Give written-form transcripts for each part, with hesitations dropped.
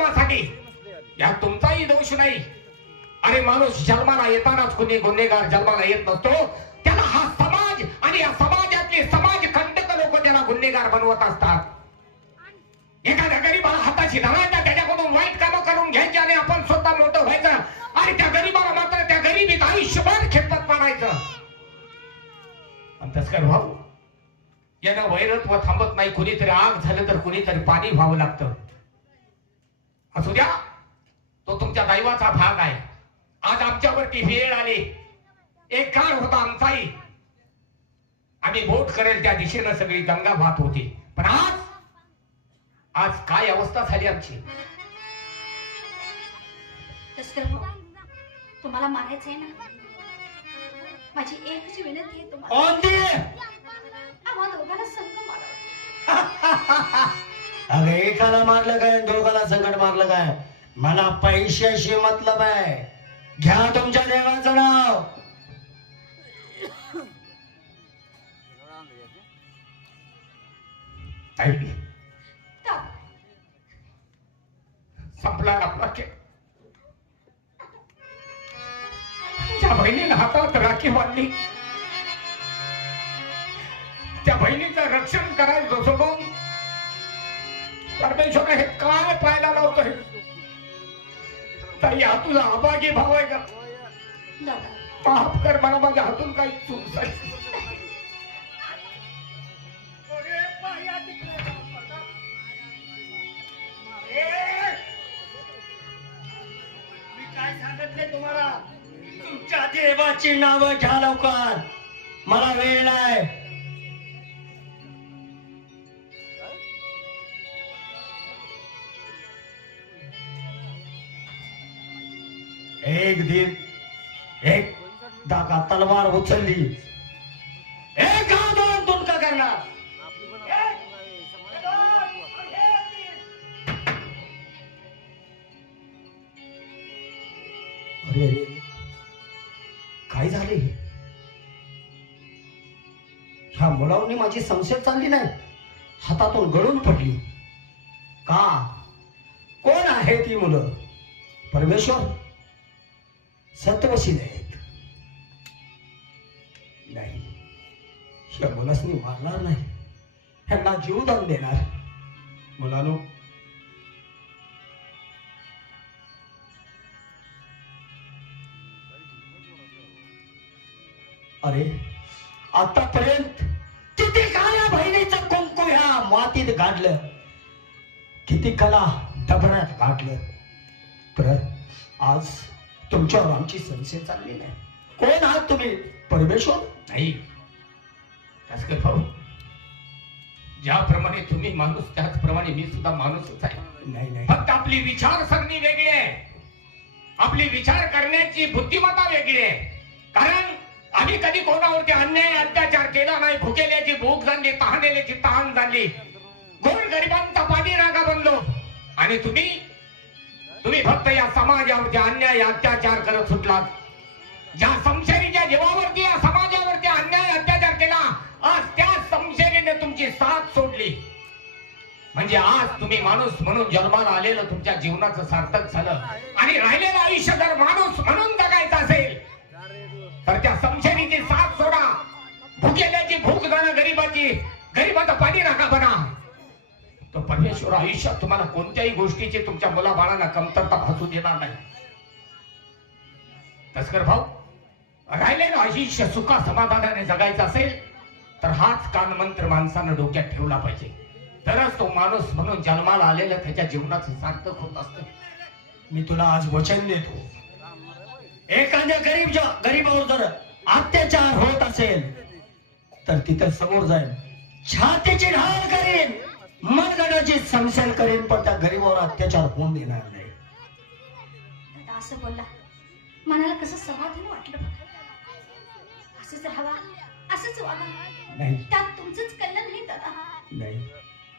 परिणामासाठी या तुमचाही दोष नाही. अरे माणूस जन्माला येतानाच कुणी गुन्हेगार जन्माला येत नसतो. त्याला हा समाज आणि या समाजातले समाज कंटक लोक त्याला गुन्हेगार बनवत असतात. एखाद्या गरीबाला हाताशी धरायचा, त्याच्याकडून वाईट कामं करून घ्यायची आणि आपण स्वतः मोठं व्हायचं आणि त्या गरीबाला मात्र त्या गरिबीत आयुष्यभर खेळत पाडायचं. तस्कर भाऊ यानं वैरत्व थांबत नाही. कुणीतरी आग झालं तर कुणीतरी पाणी व्हावं लागतं. असू द्या, तो तुमच्या दैवाचा भाग आहे. आज आमच्यावरती वेळ आली. एक काळ होता आमचाही, आम्ही बोट करेल त्या दिशेनं सगळी गंगा वाहत होती. पण आज काय अवस्था झाली आमची. तस्कर भाऊ, तुम्हाला मारायचंय ना? माझी एकच विनंती आहे तुम्हाला. आम्हा दोघांना संग मारावं. अगं एकाला मारलं काय, दोघाला संकट मारलं काय? मला पैशाशी मतलब आहे. घ्या तुमच्या देवाचं नाव. संपला आपला खेळ. त्या बहिणीला हातात राखी बांधली, त्या बहिणीचं रक्षण करायचं सोडून परमेश्वर हे काय पाहायला लावतोय? ताई, हा तुझा अभागी भाव आहे का? माफ कर मला, माझ्या हातून काही चूक झाली. काय सांगितले तुम्हाला? तुमच्या देवाची नावं घ्या लवकर, मला वेळ नाही. एक दिन एक दागा तलवार उचलली, एक दोन तुनका करणार. अरे अरे, काय झाले? ह्या मुलांनी माझी संशय चालली नाही, हातातून गळून पडली. का? कोण आहे ती मुलं? परमेश्वर? सत्वशील आहेत? नाही, ह्या मुलासनी मारणार नाही, ह्यांना जीवदान देणार. मुलांनो, अरे आतापर्यंत किती काळ्या बहिणीचं कुंकू ह्या मातीत गाडलं, किती कला दबण्यात गाडलं, तर आज तुमच्यावर आमची संशय चालली नाही. कोण आहात तुम्ही? परमेश्वर? नाही तस्कर भाऊ, ज्याप्रमाणे तुम्ही माणूस त्याचप्रमाणे मी सुद्धा माणूसच आहे. नाही नाही, फक्त आपली विचारसरणी वेगळी आहे, आपली विचार करण्याची बुद्धिमत्ता वेगळी आहे. कारण आम्ही कधी कोणावरती अन्याय अत्याचार केला नाही. भुकेल्याची भूक झाली, तहानेल्याची तहान झाली, गोर गरिबांचा पाठीराखा बनलो. आणि तुम्ही फक्त या समाजावरती अन्याय अत्याचार करत सुटलात. ज्या समशेरीच्या जीवावरती या समाजावरती अन्याय अत्याचार केला, आज त्या समशेरीने तुमची साथ सोडली. म्हणजे आज तुम्ही माणूस म्हणून जन्माला आलेलं तुमच्या जीवनाचं सार्थक झालं. आणि राहिलेलं आयुष्य जर माणूस म्हणून जगायचं असेल तर त्या समशेरीची साथ सोडा. भुकेल्याची भूक जाणं, गरीबाचा पाठीराखा बना. तो परमेश्वर आयुष्यात तुम्हाला कोणत्याही गोष्टीची तुमच्या मुलाबाळांना कमतरता भासू देणार नाही. तस्कर भाऊ, राहिलेलं आयुष्य सुखा समाधानाने जगायचं असेल तर हाच कानमंत्र माणसानं डोक्यात ठेवला पाहिजे. तरच तो माणूस म्हणून जन्माला आलेला त्याच्या जीवनाचं सार्थक होत असतं. मी तुला आज वचन देतो, एखाद्या गरीबावर जर अत्याचार होत असेल तर तिथे समोर जाईल, छातीची ढाल करेन, मनगटाची संशय करेन, पण त्या गरीबावर अत्याचार होऊन देणार नाही. असं बोलला, मनाला कसं समाधान वाटलं. असंच राहावा, असंच वागा. नाही त्यात तुमचंच कल्याण आहे दादा. नाही,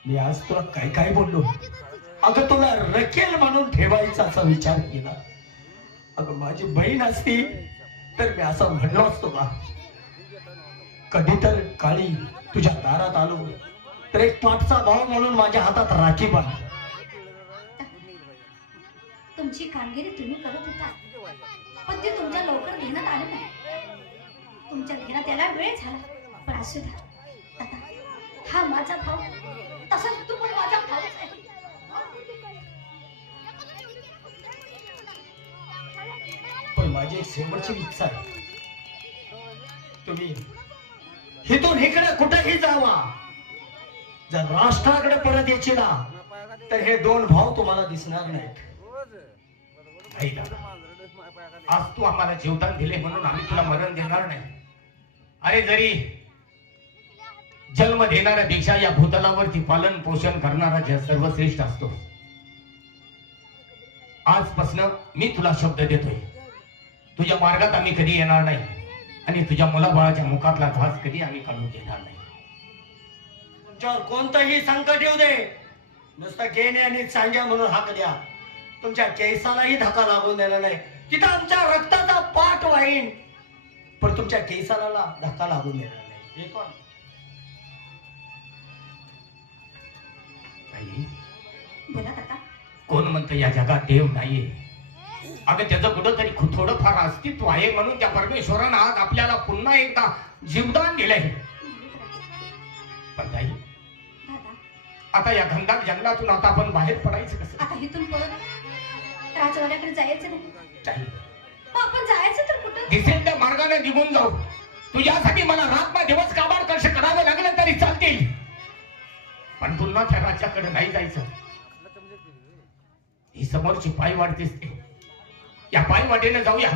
मी आज तुला काय काय बोललो? अगं तुला रखेल म्हणून ठेवायचा असा विचार केला. अगं माझी बहीण असती तर मी असं म्हणलो असतो का? कधी तर काळी तुझ्या दारात आलो तर एक पाठचा भाव म्हणून माझ्या हातात राखी बांध. तुमची कामगिरी तुम्ही करत होता, पण ते तुमच्या लवकर ध्यानात आलं नाही. तुमच्या ध्यानात यायला वेळ झाला. पण असू द्या दादा, हा माझा भाऊ, तसाच तू पण माझा भाऊच आहे. पण माझी एक शेवटची इच्छा आहे, तुम्ही इथून इकडे कुठेही जावा, जर राष्ट्राकडे परत यायची ना तर हे दोन भाऊ तुम्हाला दिसणार नाहीत. नाही दादा, आज तू आम्हाला जीवदान दिले म्हणून आम्ही तुला मरण देणार नाही. अरे जरी जन्म देणाऱ्या पेक्षा या भूतलावरती पालन पोषण करणारा जे सर्वश्रेष्ठ असतो. आजपासून मी तुला शब्द देतोय, तुझ्या मार्गात आम्ही कधी येणार नाही आणि तुझ्या मुलाबाळाच्या मुखातला घास कधी आम्ही काढून देणार नाही. तुमच्यावर कोणतंही संकट येऊ दे, नुसतं घेणे आणि सांग्या म्हणून हाक द्या, तुमच्या केसालाही धक्का लागून देणार नाही. तिथं आमच्या रक्ताचा पाठ वाहीन, पण तुमच्या केसाला धक्का लागून देणार नाही. हे कोण? आई, बोला दादा. कोण म्हणतं या जगात देव नाहीये? अगं त्याचं कुठंतरी थोडं फार अस्तित्व आहे, म्हणून त्या परमेश्वरानं आज आपल्याला पुन्हा एकदा जीवदान दिलंय. पण ताई, दादा, आता या घनदाट जंगलातून आता आपण बाहेर पडायचं कसं? आता इथून परत राजवाड्याकडे जायचं नाही. ताई, मग आपण जायचं तर कुठं? दिसेल त्या मार्गाने निघून जाऊ. तुझ्यासाठी मला रात्र दिवस काबाड कर्ष करावे लागले तरी चालतील, पण पुन्हा त्या राज्याकडे नाही जायचं. ही समोरची पायवाट दिसते, या पायवाटेने जाऊया.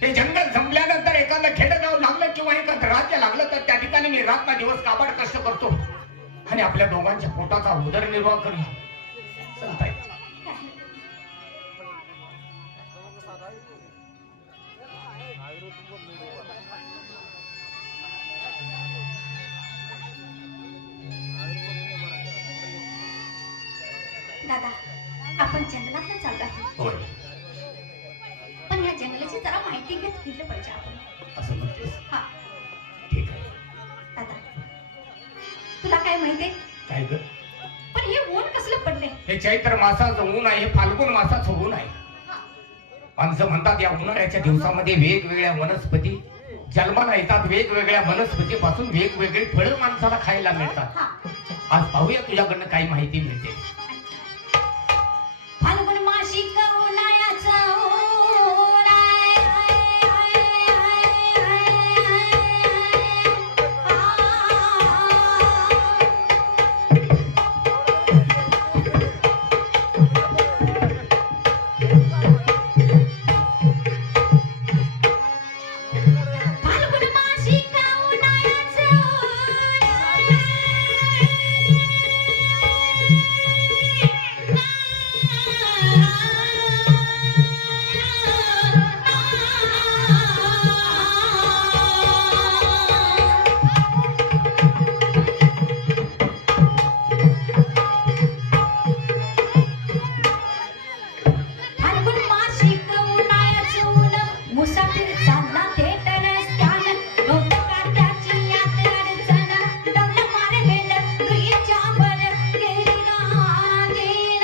ते जंगल संपल्यानंतर एखादं खेडगाव लागलं किंवा एखादं राज्य लागलं तर त्या ठिकाणी मी रात्र दिवस काबाड कष्ट करतो आणि आपल्या दोघांच्या पोटाचा उदरनिर्वाह करूया. चालतंय? दादा, आपण जंगलात चाललो आहे, होय, पण या जंगलाची जरा माहिती घेत गेलं पाहिजे आपण. असं म्हणतेस? हा ठीक आहे. दादा, तुला काय माहितीये? काय ग? पण हे ऊन कसलं पडले? हे चैत्र मासाचं ऊन आहे, हे फाल्गुन मासाचं ऊन आहे. माणसं म्हणतात या उन्हाळ्याच्या दिवसामध्ये वेगवेगळ्या वनस्पती जन्माला येतात, वेगवेगळ्या वनस्पतीपासून वेगवेगळी फळं माणसाला खायला मिळतात. आज पाहूया तुझ्याकडनं काही माहिती मिळते. फाल्गुन मासिक उन्हाळ्याचं ऊन फाल्गुन मासिक उन्हाळ्याचं फाल्गुन मासिक उन्हाळ्याचं ऊन मुसाफिर चालला थेट रस्त्यानं, नव्हतं काट्याची यात अडचण, डवलं मारे बेल रुईच्या वर गेली नागीण.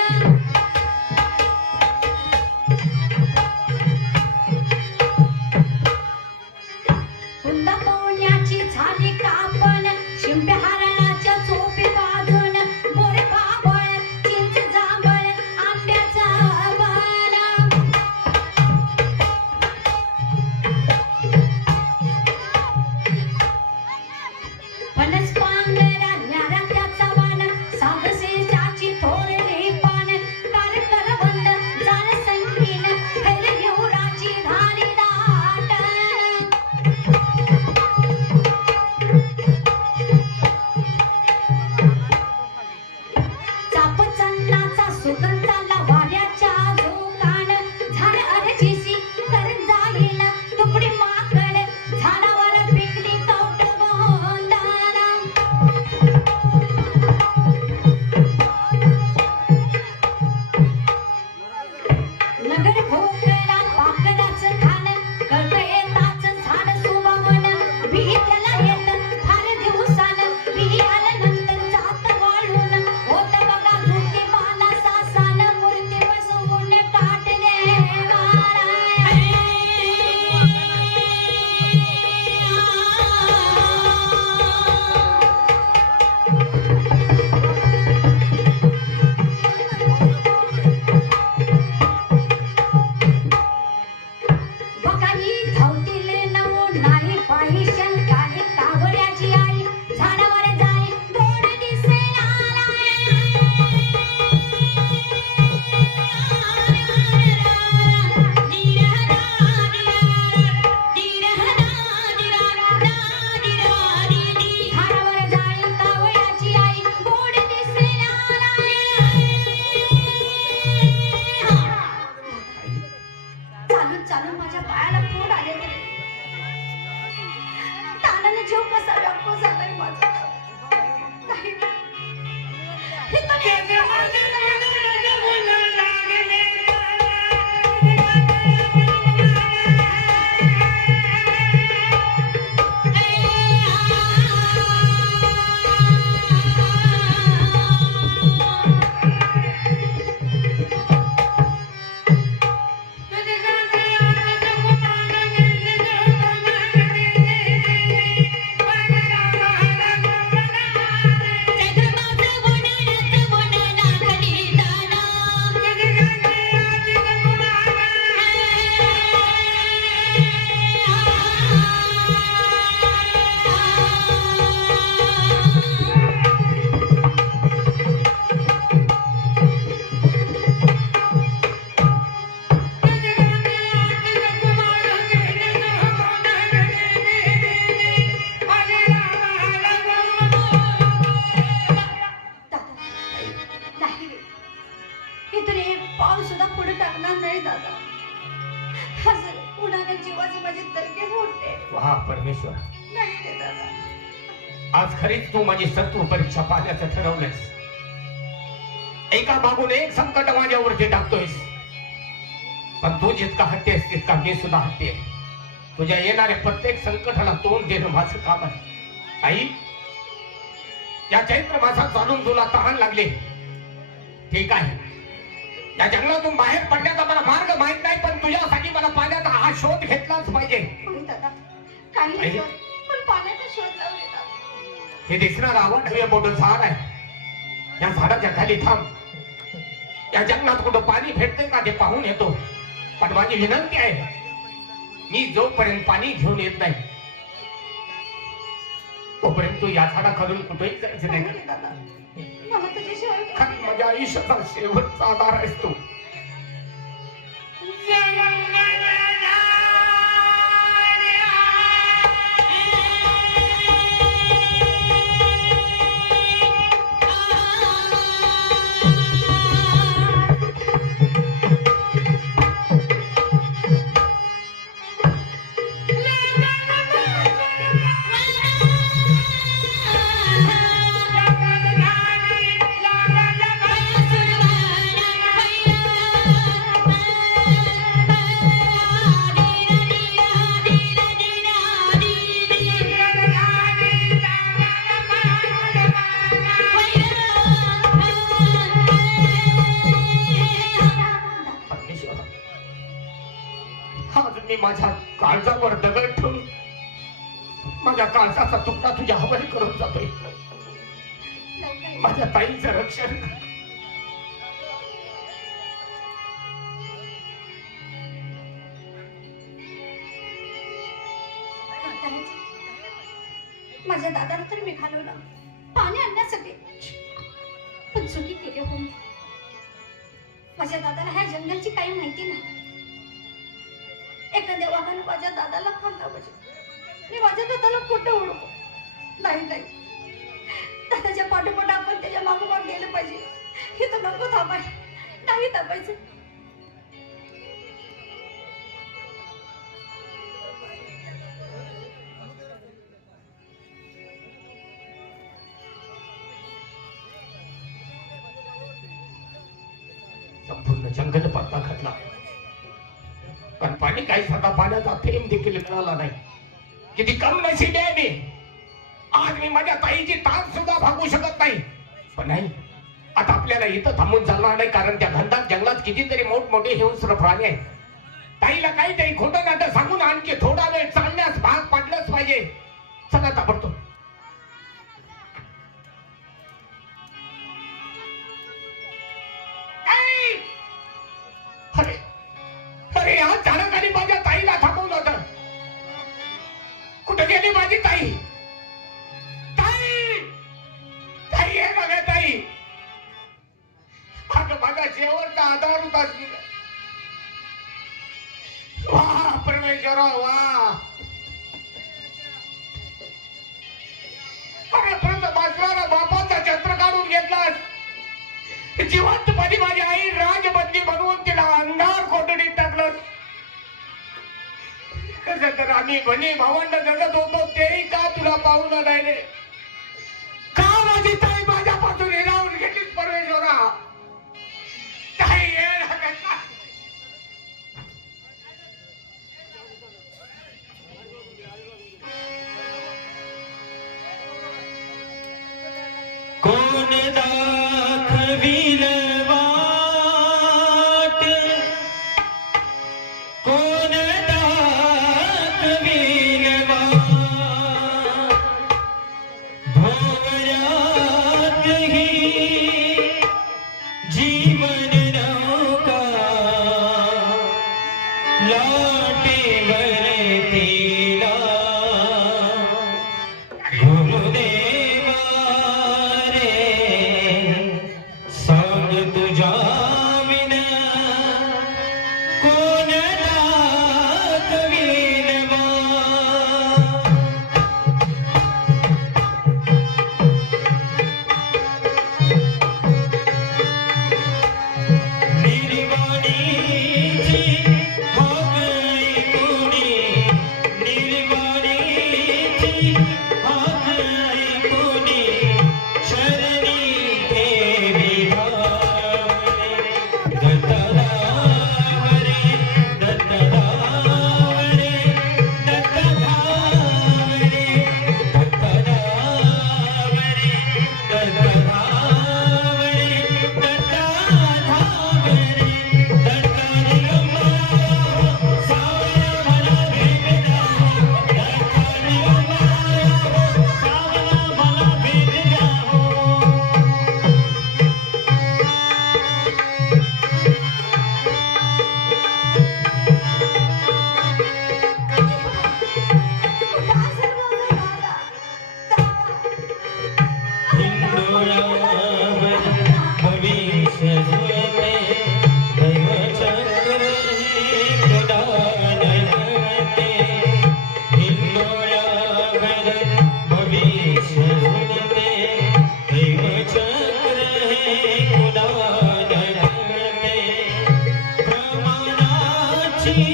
हुंदा पोहण्याची झाली कापण, शिंप्या हरणाच्या चोपी बाजून, मोरे बाबळ चिंच जांभळ आंब्याचा बन. फणस पांढऱ्या न्यारा त्याचा वाण, सागसेजाची थोरली पान, कार करवंद जाण संगीन, खैर घेऊराची घाली दाटण. चापचन्नाचा सुगंध आला वाऱ्याच्या झोकान, झाड अरजीसी करून जाईल तुकडी माकड, झाडावर पिकली कवट गोंधळ. नगर भोकळा पाकडाचं खान, कळतं येताच झाड सुभावन, बिही त्याला येत फार दिवसान, बिही आल्यानंतर जात वाळून, होत बघा झुकी बाला सासान, मूर्ती बसवून इथून एक पाऊल सुद्धा पुढे टाकणार नाही दादा. असं उन्हाने जीवाचे माझे तडके मोडते. वा परमेश्वर, नाही रे दादा. आज खरीच तू माझी सत्व परीक्षा पाहण्याचं ठरवलंयस. एका मागून एक संकट माझ्यावरती टाकतोयस, पण तू जितका हट्टेस तितका मी सुद्धा हट्टे. तुझ्या येणाऱ्या प्रत्येक संकटाला तोंड देणं माझं काम आहे. आई, या चैत्र मासात चालून तुला तहान लागली, ठीक आहे. या जंगलातून बाहेर पडण्याचा मला मार्ग माहित नाही, पण तुझ्यासाठी मला पाण्याचा हा शोध घेतलाच पाहिजे. होय दादा, काही आई? कर, पण पाण्याचा शोध लावू दे दादा. हे दिसणार आवड हे मोठं झाड आहे. या झाडाच्या खाली थांब. या जंगलात कुठं पाणी भेटते का ते पाहून येतो. पण माझी विनंती आहे, मी जोपर्यंत पाणी घेऊन येत नाही तोपर्यंत तू या झाडाखालून कुठेही जायचं नाही नाही. रे दादा, मला तुझ्याशिवाय खरी माझ्या आयुष्याचा शेवटचा आधार आहेस तू. आज मी माझ्या काळजावर दगड ठेवून माझ्या काळजाचा तुकडा तुझ्या हवाली करून जातोय. माझ्या ताईचं रक्षण कर. माझ्या दादाला तर मी घालवलं पाणी आणण्यासाठी, पण चुकी केली हो मी. माझ्या दादाला ह्या जंगलची काही माहिती नाही. एखाद्या वाघानं माझ्या दादाला खाल्लं म्हणजे मी माझ्या दादाला कुठं ओळखू? नाही नाही, दादाच्या पाठोपाठ आपण त्याच्या मागोमाग गेलं पाहिजे. हे तर नको थांबायला, नाही थांबायचं. संपूर्ण जंगल पत्ता घातला, पण पाणी काही साधा पाण्याचा थेंब देखील मिळाला नाही. किती कम नशीब आहे मी. आज मी माझ्या ताईची ताक सुद्धा भागू शकत नाही. पण नाही, आता आपल्याला इथं थांबून चालणार नाही, कारण त्या घनदाट जंगलात कितीतरी मोठमोठे हिंस्र प्राणी आहेत. ताईला काहीतरी खोटं नाटं सांगून आणखी थोडा वेळ चालण्यास भाग पाडलंच पाहिजे. चला ताबडतोब. अरे अरे, या झाडाखाली माझ्या ताईला थांबवलं होतं. कुठे गेली माझी ताई? ताई, ताई आहे बघा ताई. माझा शेवटचा आधार होता. वा परमेश्वरा वा. अरे परत बाजूला बापाचा छत्र काढून घेतलास. जिवंतपणी माझी आई राजबंदी बनवून तिला अंधार कोठडीत टाकलं. कसं तर आम्ही भणी भावंड जगत होतो, तेही का तुला पाहून नाही रे? का माझी ताई माझ्यापासून हिरावून घेतलीस परमेश्वरा? ताई येड हक्का. कोण दाखविल वाट, कोण दाखविल वाट, भोवऱ्यात ही जीवन नौका, लाटेवरतीला गुरुदेवा रे, सांग तुझ्या विना कोण दाखविल वाट. मातीची